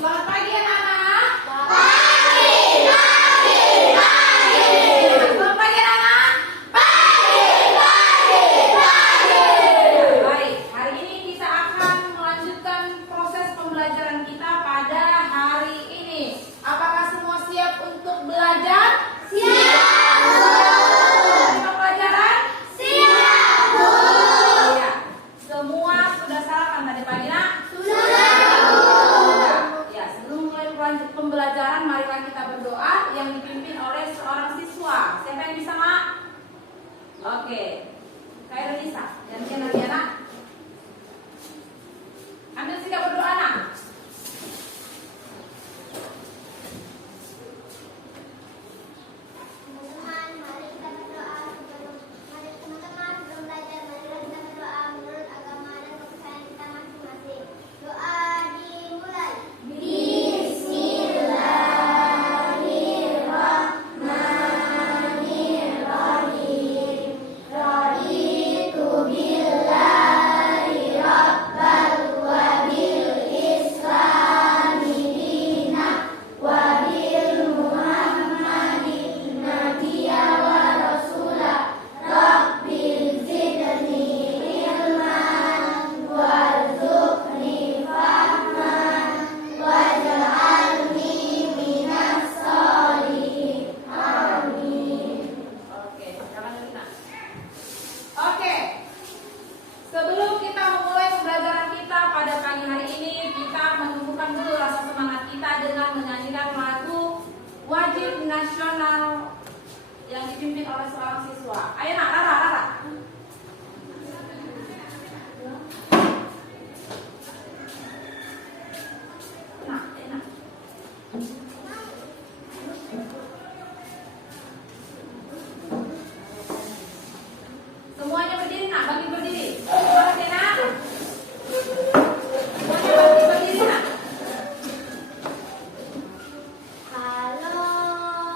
Selamat pagi anak-anak. Pagi, pagi, pagi. Selamat pagi anak-anak. Pagi, pagi, pagi. Baik, hari ini kita akan melanjutkan proses pembelajaran kita pada hari ini. Apakah semua siap untuk belajar? Siap, Bu. Untuk pembelajaran? Siap, Bu. Ya. Semua sudah sarapan tadi pagi, nak? Sudah, Bu. Ya, sebelum mulai pembelajaran, marilah kita berdoa yang dipimpin oleh seorang siswa. Siapa yang bisa, Mak? Oke. Kak Elisa, gantian lagi anak. Ambil sikap berdoa, nak. Teman-teman, mari kita berdoa sebelum mari teman-teman sebelum belajar, marilah kita berdoa menurut agama dan kepercayaan kita masing-masing. Doa dimulai. Bismillahirrahmanirrahim. Raditu billahi rabbal wa bil islami dinan wa bil muhammadin nabiyya wa rasula. Rabbil zidni ilman warzuqni fahman waj'alni minas sholihin. Amin. Oke, jangan dulu, nak. Oke. Sebelum kita memulai pembelajaran kita pada pagi hari ini, kita menumbuhkan dulu rasa semangat kita dengan menyanyikan lagu wajib nasional yang dipimpin oleh seorang siswa. Ayo nak, Rara. Enak. Semuanya berdiri, nak. Bagi berdiri. Semangat ya, nak. Semuanya bagi berdiri, nak. Halo,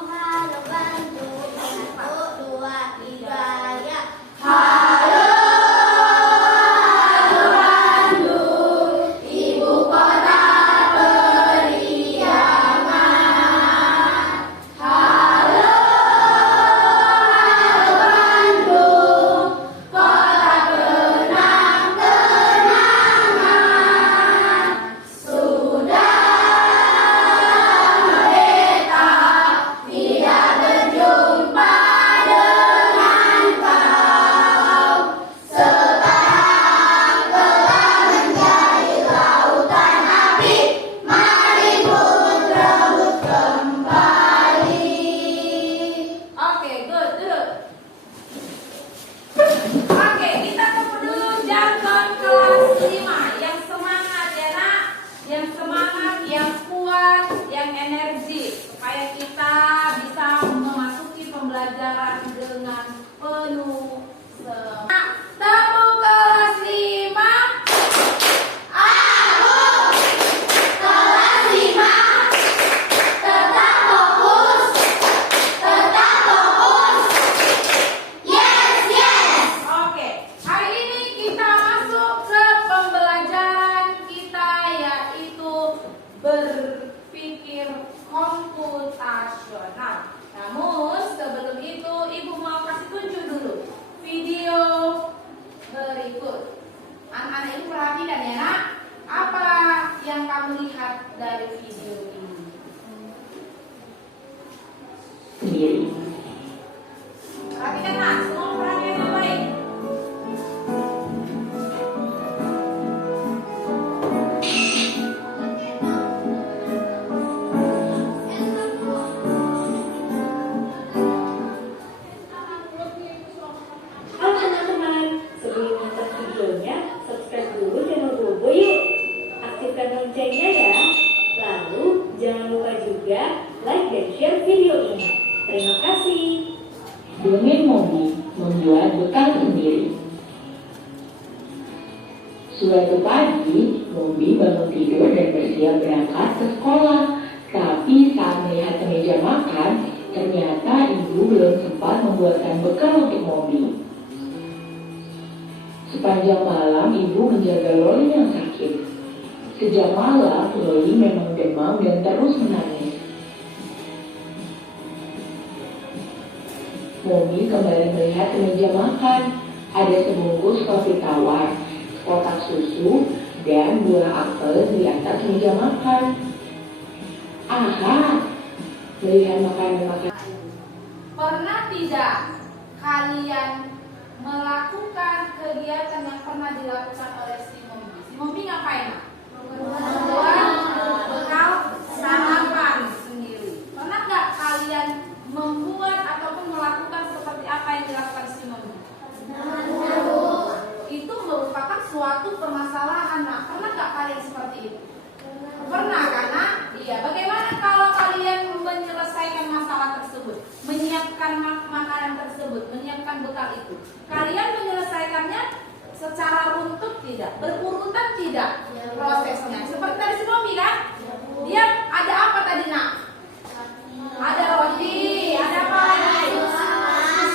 halo Bandung, 1, 2, 3 ya. Halo, halo Bandung, ibu kota periangan. Halo, halo Bandung, kota kenang-kenangan. Sudah beta tidak berjumpa dengan kau. Sekarang telah menjadi lautan api. Mari pun rebut kembali. Oke, good, duduk. Oke, kita tunggu dulu jargon kelas 5. Yang semangat ya, nak. Yang semangat, yang kuat, yang energi, supaya kita bisa memasuki pembelajaran dengan penuh semangat. Temu kelas 5. Aku kelas 5 tetap fokus, tetap fokus. Yes, yes. Oke, hari ini kita masuk ke pembelajaran kita, yaitu berpikir komputasional. Namun sebelum itu ibu mau kasih tunjuk dulu video berikut. Anak-anak ini perhatikan ya, nak. Apa yang kamu lihat dari video ini? Sendiri. Perhatikan, nak. Semua perhatikan yang baik. Halo teman-teman, sebelum nonton videonya, subscribe dulu channel Bobo yuk. Aktifkan loncengnya ya. Lalu jangan lupa juga like dan share video ini. Terima kasih. Dongeng Mombi membuat bekal sendiri. Suatu pagi, Mombi bangun tidur dan bersiap berangkat ke sekolah. Tapi saat melihat ke meja makan, ternyata ibu belum sempat membuatkan bekal untuk Mombi. Sepanjang malam ibu menjaga Loli yang sakit. Sejak malam, Chloe memang demam dan terus menangis. Mommy kembali melihat ke meja makan. Ada sebungkus kopi tawar, kotak susu, dan buah apel di atas meja makan. Aha, melihat makanan-makanan. Pernah tidak kalian melakukan kegiatan yang pernah dilakukan oleh si Mommy? Si Mommy ngapain? Membuat bekal sarapan sendiri. Pernah nggak kalian membuat ataupun melakukan seperti apa yang dilakukan si Mommy? Itu merupakan suatu permasalahan. Nah, pernah nggak kalian seperti itu? Pernah, karena bagaimana kalau kalian menyelesaikan masalah tersebut, menyiapkan makanan tersebut, menyiapkan bekal itu, kalian menyelesaikannya secara runtut tidak, berurutan tidak prosesnya. Seperti tadi si Mommy kan, dia ada apa tadi nak? Ada roti, ada apa lagi?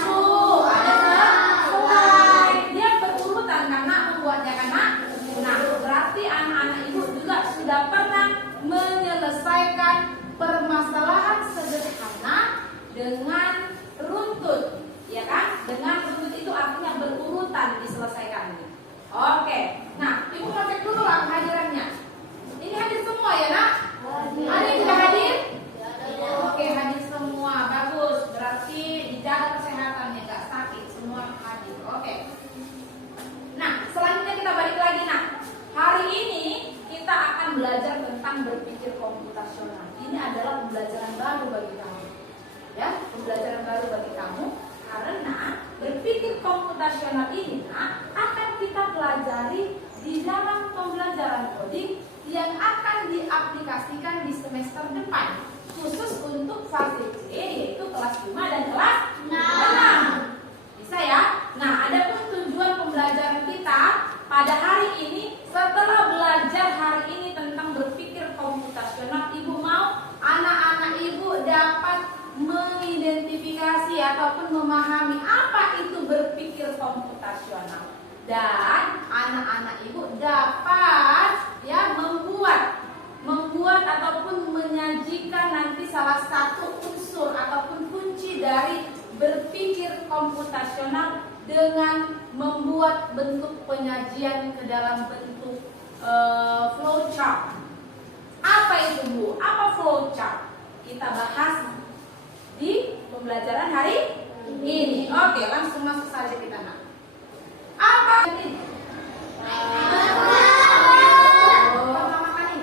Susu, ada selai. Dia berurutan karena membuatnya karena. Nah, berarti anak-anak ibu juga sudah pernah menyelesaikan permasalahan sederhana dengan runtut, ya kan? Dengan runtut itu artinya berurutan diselesaikannya. Oke, nah ibu mau cek dulu lah kehadirannya. Ini hadir semua ya nak? Ada yang tidak hadir? Oke, hadir semua, bagus. Berarti dijaga kesehatannya, nggak sakit, semua hadir. Oke. Nah, selanjutnya kita balik lagi nak. Hari ini kita akan belajar tentang berpikir komputasional. Ini adalah pembelajaran baru bagi kamu, ya, pembelajaran baru bagi kamu karena berpikir komputasional ini akan kita pelajari di dalam pembelajaran coding yang akan diaplikasikan di semester depan, khusus untuk fase C, yaitu kelas 5 dan kelas 6. Bisa ya? Nah, adapun tujuan pembelajaran kita pada hari ini, setelah belajar hari ini tentang berpikir komputasional, ibu mau anak-anak ibu dapat mengidentifikasi ataupun memahami apa itu berpikir komputasional, dan anak-anak ibu dapat ya membuat ataupun menyajikan nanti salah satu unsur ataupun kunci dari berpikir komputasional dengan membuat bentuk penyajian ke dalam bentuk flowchart. Apa itu Bu? Apa flowchart? Kita bahas di pembelajaran hari ini. Oke, langsung masuk saja kita nak. Apa ini? Pertama kali.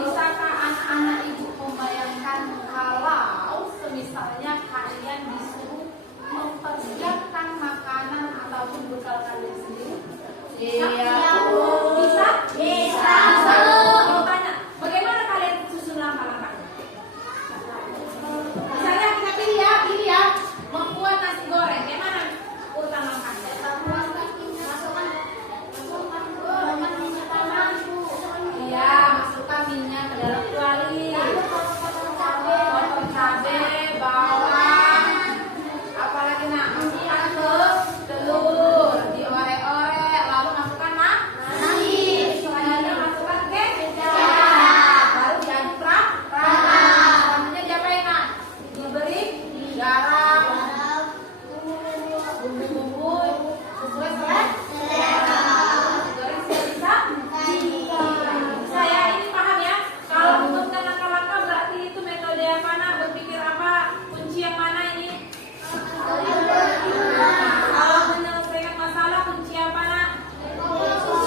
Bisakah anak-anak ibu membayangkan kalau semisalnya kalian disuruh mempersiapkan makanan ataupun bekal kalian sendiri? Iya. Bisa? Bisa. Mau tanya, bagaimana kalian susun langkah-langkahnya? Misalnya kita pilih ya, membuat nasi goreng. Gimana urutan langkahnya? Iya, masukkan minyak ke dalam kuali. Potong cabai, bawang, apalagi nak, masukkan ke telur, diorek-orek, lalu masukkan nasi. Selanjutnya masukkan kecap, baru diaduk rata. Selanjutnya diapain nak? Diberi garam, bumbu-bumbu sesuai selera. Goreng bisa? Bisa ya, ini paham ya? Kalau menentukan langkah-langkah berarti itu metode yang mana? Berpikir apa? Kunci yang mana ini? Kalau menyelesaikan masalah kunci apa nak?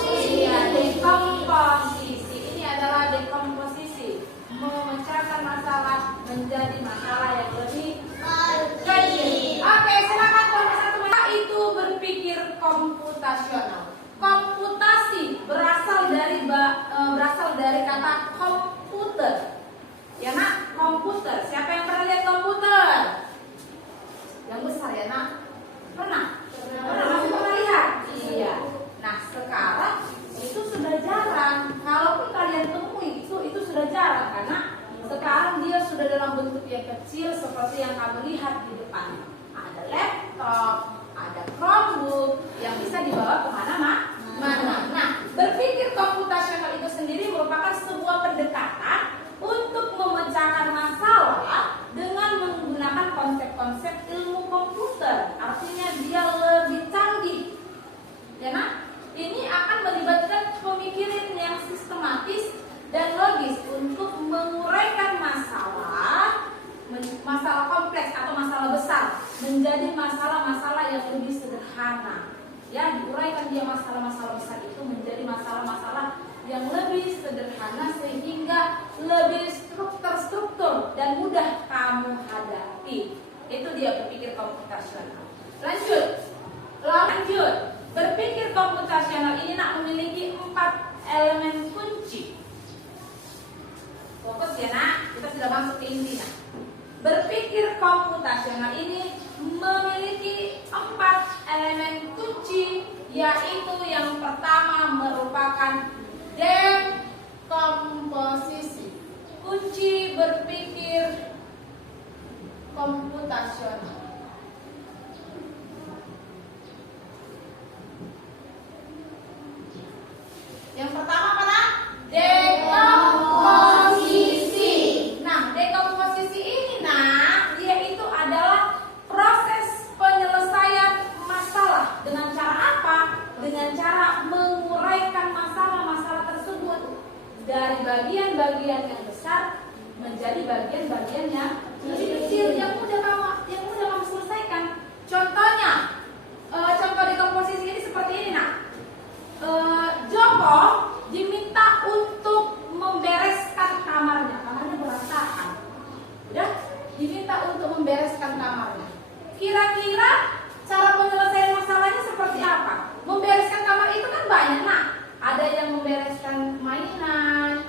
Iya, dekomposisi. Ini adalah dekomposisi, memecahkan masalah menjadi masalah yang lebih kecil. Oke, silakan kelompok satu. Itu berpikir komputasional. Komputasi berasal dari kata komputer. Ya nak, komputer. Siapa yang pernah lihat komputer? Yang besar ya nak? Pernah? Masih pernah lihat? Iya. Nah, sekarang itu sudah jarang. Kalaupun kalian temui itu sudah jarang karena sekarang dia sudah dalam bentuk yang kecil seperti yang kamu lihat di depan. Ada laptop, ada Chromebook yang bisa dibawa kemana-mana. Nah, dan logis untuk menguraikan masalah kompleks atau masalah besar menjadi masalah-masalah yang lebih sederhana. Ya, diuraikan dia masalah-masalah besar itu menjadi masalah-masalah yang lebih sederhana sehingga lebih terstruktur dan mudah kamu hadapi. Itu dia berpikir komputasional. Lanjut. Berpikir komputasional ini memiliki 4 elemen kunci. Fokus ya nak, kita sudah masuk ke inti nak. Berpikir komputasional ini memiliki 4 elemen kunci, yaitu yang pertama merupakan dekomposisi. Kunci berpikir komputasional. Yang pertama apa nak? Dekomposisi. Nah, dekomposisi ini nak, dia itu adalah proses penyelesaian masalah. Dengan cara apa? Dengan cara menguraikan masalah-masalah tersebut dari bagian-bagian yang besar menjadi bagian-bagian yang lebih kecil, yang mudah kamu selesaikan. Contohnya, contoh dekomposisi ini seperti ini nak. Joko diminta untuk membereskan kamarnya berantakan. Udah, diminta untuk membereskan kamarnya. Kira-kira cara penyelesaian masalahnya seperti apa? Membereskan kamar itu kan banyak nak. Ada yang membereskan mainan,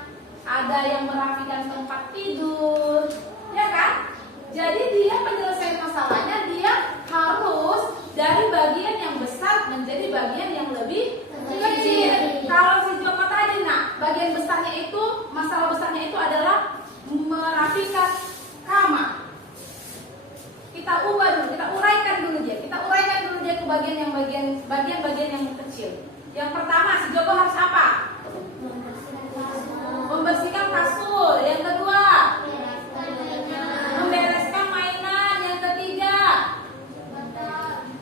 ada yang merapikan tempat tidur, ya kan? Jadi dia penyelesaian masalahnya dia harus dari bagian yang besar menjadi bagian yang lebih kecil. Kalau si Joko tadi nak, bagian besarnya itu, masalah besarnya itu adalah merapikan kamar. Kita ubah dulu, kita uraikan dulu dia ke bagian-bagian yang kecil. Yang pertama, si Joko harus apa? Membersihkan kasur. Yang kedua, membereskan mainan. Yang ketiga,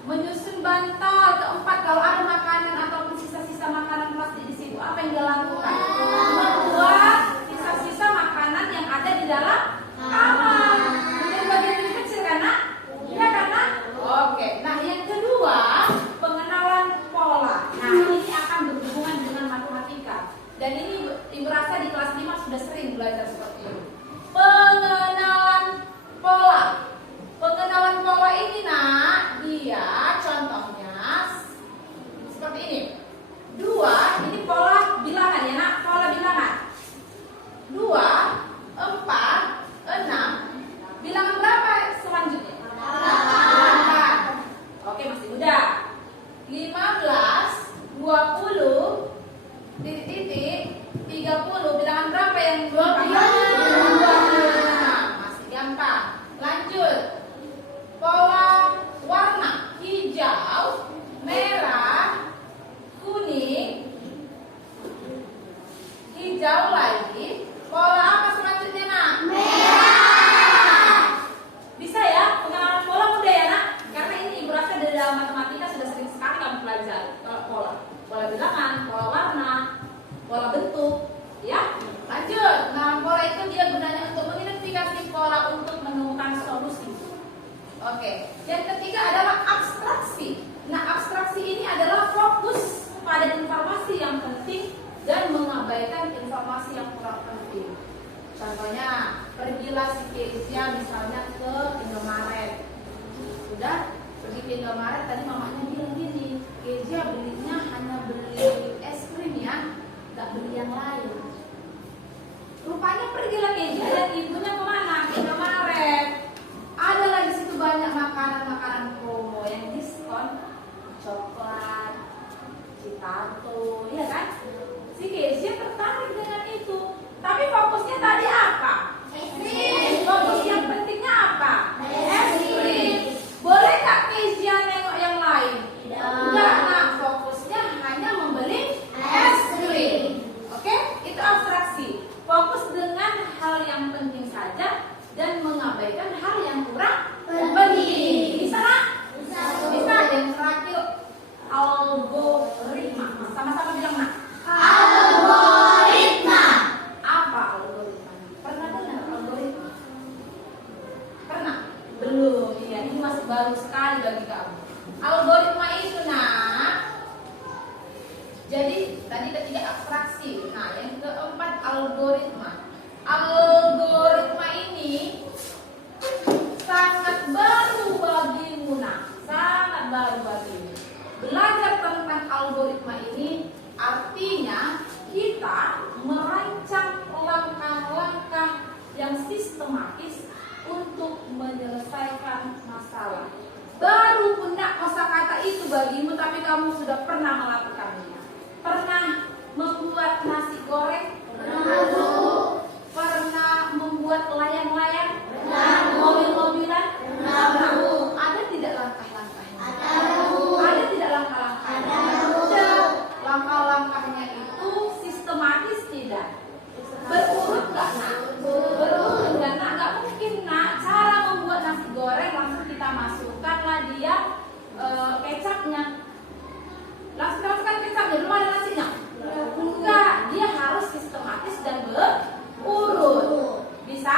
menyusun bantal. Keempat, kalau ada makanan ataupun sisa-sisa makanan plastik di situ, apa yang dia lakukan? Membuat sisa-sisa makanan yang ada di dalam kamar menjadi bagian yang kecil kan nak? Ya kan nak? Oke. Nah yang kedua, pengenalan pola. Nah ini akan berhubungan dengan matematika. Dan ini Ibu rasa di kelas 5 sudah sering belajar seperti ini. Pengenalan pola. Pengenalan pola ini nak, dia contohnya seperti ini. 2, ini pola bilangan ya nak, pola bilangan. 2, 4, 6. Bilangan berapa selanjutnya? 8. Oke, masih mudah. 15, 20, titik, 30. Bilangan berapa yang 26? Masih gampang. Lanjut. Pola warna hijau, merah, kuning, hijau lagi. Pola apa selanjutnya nak? Merah. Bisa ya? Pengenalan pola mudah ya nak? Karena ini Ibu rasa dari dalam matematika sudah sering sekali kamu pelajari pola. Pola bilangan, pola warna, pola bentuk. Ya? Lanjut. Nah, pola itu dia gunanya untuk mengidentifikasi pola untuk menemukan solusi. Oke. Yang ketiga adalah abstraksi. Nah, abstraksi ini adalah fokus pada informasi yang penting dan mengabaikan informasi yang kurang penting. Contohnya, pergilah si Kezia misalnya ke Indomaret. Sudah pergi ke Indomaret, tadi mamanya bilang gini, Kezia belinya hanya beli es krim ya, nggak beli yang lain. Rupanya pergilah Kezia dan ibunya kemana? Ke Indomaret. Ada lagi situ banyak makanan-makanan promo yang diskon, coklat, citato, ya kan? Si Kezia tertarik dengan itu. Tapi fokusnya tadi apa? Es krim. Fokus yang pentingnya apa? Es krim. Boleh nggak Kezia nengok yang lain? Enggak, nah fokusnya ketiga abstraksi. Nah, yang keempat algoritma. Algoritma ini sangat baru bagimu, nak. Sangat baru bagimu. Belajar tentang algoritma ini artinya kita merancang langkah-langkah yang sistematis untuk menyelesaikan masalah. Baru pundak kosakata itu bagimu, tapi kamu sudah pernah melakukannya. Pernah membuat nasi goreng? Pernah membuat layang-layang? Mobil-mobilan? Ada tidak langkah-langkahnya? Ada tidak langkah-langkahnya? Ada. Langkah-langkahnya itu sistematis tidak? Berurut nggak, nak? Berurut nggak, nak? Nggak mungkin, nak. Cara membuat nasi goreng langsung kita masukkanlah dia kecapnya. Langsung kita masukkan kecapnya, belum ada nasinya? Enggak, dia harus sistematis dan berurut. Bisa?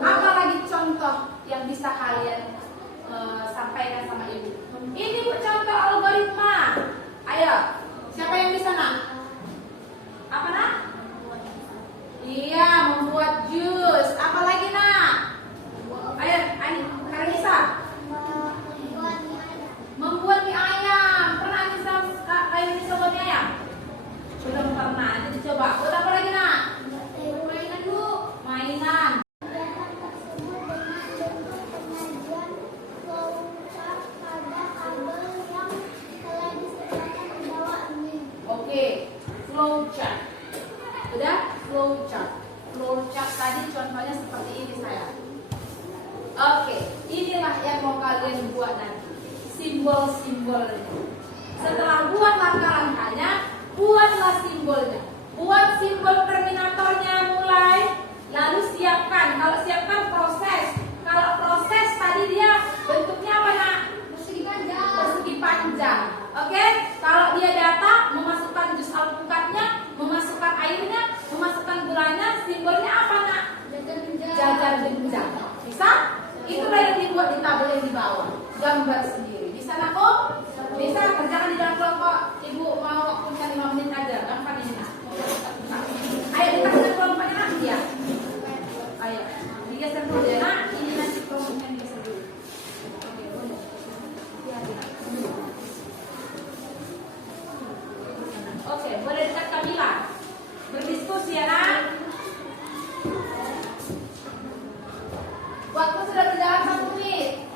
Apalagi contoh yang bisa kalian sampaikan sama ibu? Ini bu contoh algoritma. Ayo, siapa yang bisa, nak? Apa, nak? Iya, membuat jus. Apa lagi, nak? Ayo, Ani, Karenisa. Membuat mie ayam. Pernah Anissa kayak Anissa buat mie ayam? Belum pernah. Jadi coba. Buat apa lagi, nak? Mainan, Bu. Mainan. Kegiatan tersebut dengan bentuk penyajian flowchart pada kabel yang telah disediakan di bawah ini. Oke, flowchart. Udah? Flowchart. Flowchart tadi contohnya seperti ini, saya. Oke, inilah yang mau kalian buat nanti. Simbol-simbolnya. Setelah buat langkah-langkahnya, buatlah simbolnya. Buat simbol terminatornya mulai. Lalu siapkan. Kalau siapkan proses. Kalau proses tadi dia bentuknya apa, nak? Persegi panjang. Persegi panjang. Oke? Kalau dia data, memasukkan jus alpukatnya, memasukkan airnya, memasukkan gulanya, simbolnya apa, nak? Jajar jenjang. Bisa? Itulah yang dibuat di tabel yang di bawah. Gambar sendiri. Bisa, nak, kok? Bisa, kerjakan di dalam kelompok. Ibu mau waktunya 5 menit aja. Gampang ini, nak. Ayo kita ke kelompoknya, nak. Ya. Ayo. Digeser dulu ya, nak. Ini nanti kelompoknya digeser dulu. Oke, boleh. Oke, boleh dekat Kamila. Berdiskusi ya, nak. Waktu sudah berjalan 1 menit.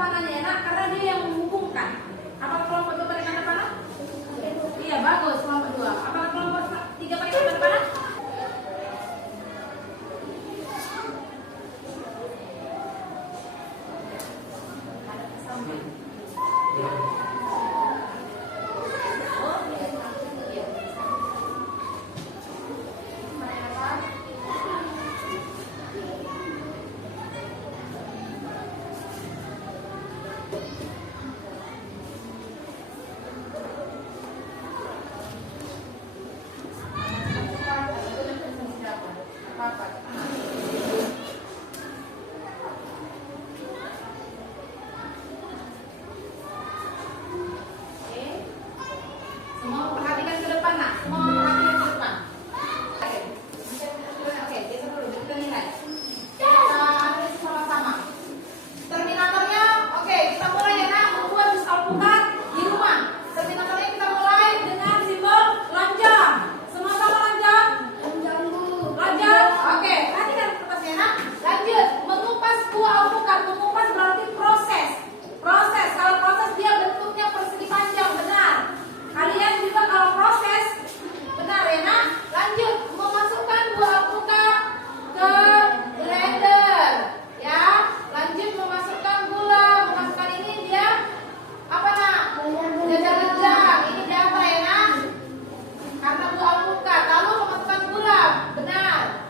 warnanya ya nak, karena dia yang menghubungkan. Apakah kelompok 2 pakai tanda panah? Iya bagus, kelompok 2. Apakah kelompok 3 pakai tanda panah? Semua perhatikan ke depan nak, semua perhatikan ke depan. Oke, kita dulu kita nilai. Kita analisis sama-sama. Terminatornya, oke, kita mulai ya nak membuat bus alpukat di rumah. Terminatornya kita mulai dengan simbol lonjong. Semua sama lonjong? Lonjong. Oke, perhatikan kertasnya nak. Lanjut, mengupas buah alpukat. Mengupas berarti proses. Proses, kalau proses dia bentuknya persegi panjang, benar. Kalian juga kalau proses, benar ya nak. Lanjut, memasukkan buah alpukat ke blender, ya. Lanjut memasukkan gula, memasukkan ini dia apa nak? Jajang-jajang. Ini dia apa ya nak? Karena buah alpukat. Lalu memasukkan gula, benar.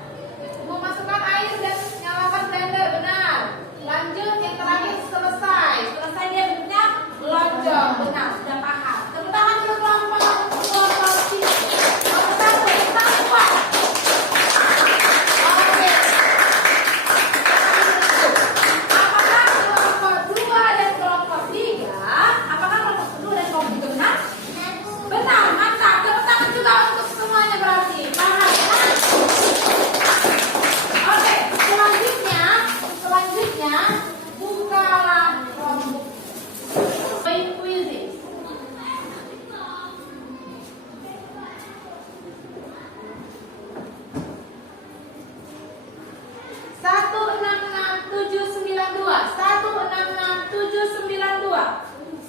Memasukkan air dan nyalakan blender, benar. Lanjut yang terakhir selesai. Selesai dia bentuknya lonjong, benar. Sudah paham. Tepuk tangan dulu kelompok 2. Nomor 1, tepuk tangan kuat. Oke. Apakah kelompok 2 dan kelompok 3? Apakah kelompok 2 dan kelompok 3 benar? Benar, mantap. Tepuk tangan juga untuk semuanya berarti. Paham ya? Oke, selanjutnya bukalah kelompok quizzes. Satu enam enam tujuh sembilan dua.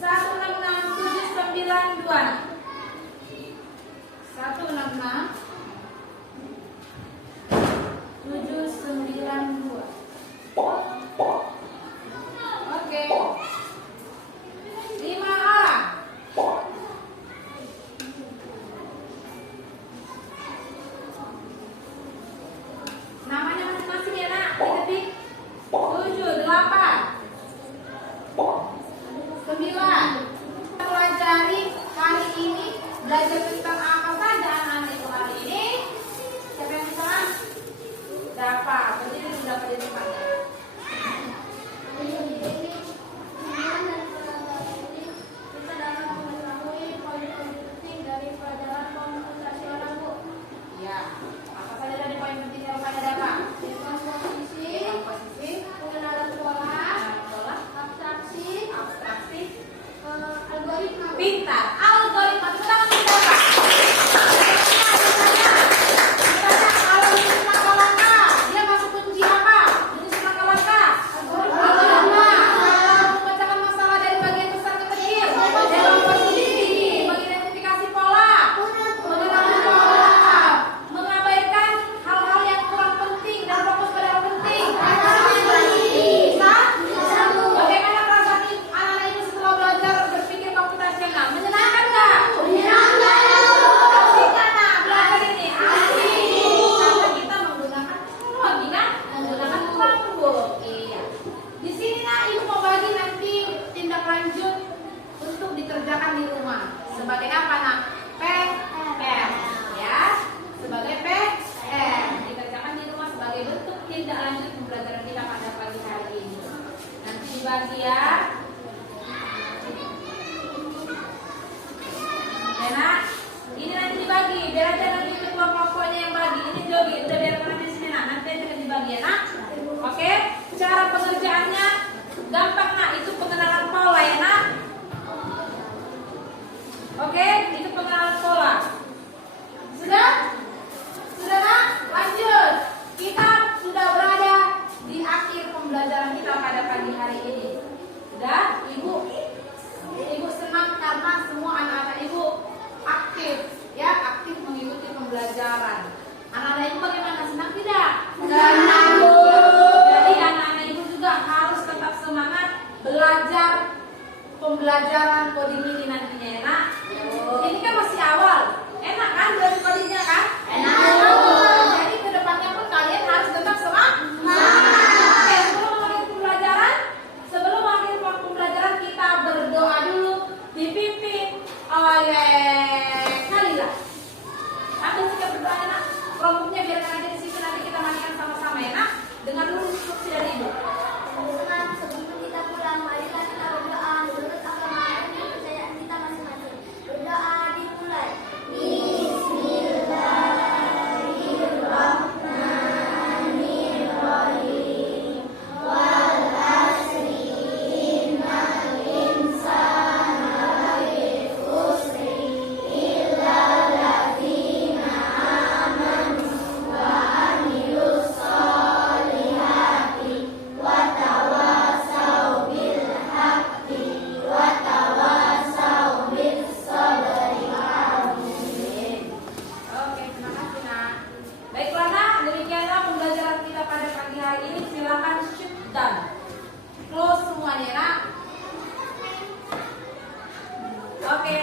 166 Oke. 5 orang. Namanya masing-masing ya nak. Diketik. 7, 8, 9. Kita pelajari kali ini belajar tentang apa saja anak-anak itu hari ini. Siapa yang bisa? Dapat. Berdiri sudah pada tempatnya. Kita dapat mengetahui poin-poin penting dari pelajaran komputasional, Bu. Ya. Apa saja tadi poin penting yang pada dapat? Komposisi, pengenalan pola, abstraksi, algoritma. Pintar. Algoritma. Kita akan mendapat. Algoritma langka. Dia masuk kunci apa? Jenis langka. Algoritma. Memecahkan masalah dari bagian besar ke kecil. Dalam posisi. Mengidentifikasi pola. Mengenali pola. Mengabaikan hal-hal yang kurang penting dan fokus pada yang penting. Bisa? Bagaimana perasaan anak-anak ini setelah belajar berpikir komputasional? Menyenangkan belajar pembelajaran coding ini nantinya ya nak. Ini kan masih awal, enak kan belajar codingnya kan? Enak. Jadi kedepannya pun kalian harus tetap semangat. Oke, sebelum akhir pembelajaran kita berdoa dulu, dipimpin oleh Khalila. Ambil sikap berdoa ya nak. Promptnya biarkan aja di situ, nanti kita mandikan sama-sama ya nak. Dengan dulu instruksi dari ibu. Teman-teman, sebelum kita pulang, marilah kita berdoa menurut agama dan kepercayaan kita masing-masing. Berdoa dimulai. Bismillahirrahmanirrahim. Wal asri innal insana lafi khusri illa alladzina amanu wa amilus solihati wa tawassaw bil haqqi wa tawassaw bis sabri. Amin. Oke, terima kasih nak. Baiklah nak, demikianlah pembelajaran kita pada pagi hari ini. Silakan shut down, close semuanya nak. Oke.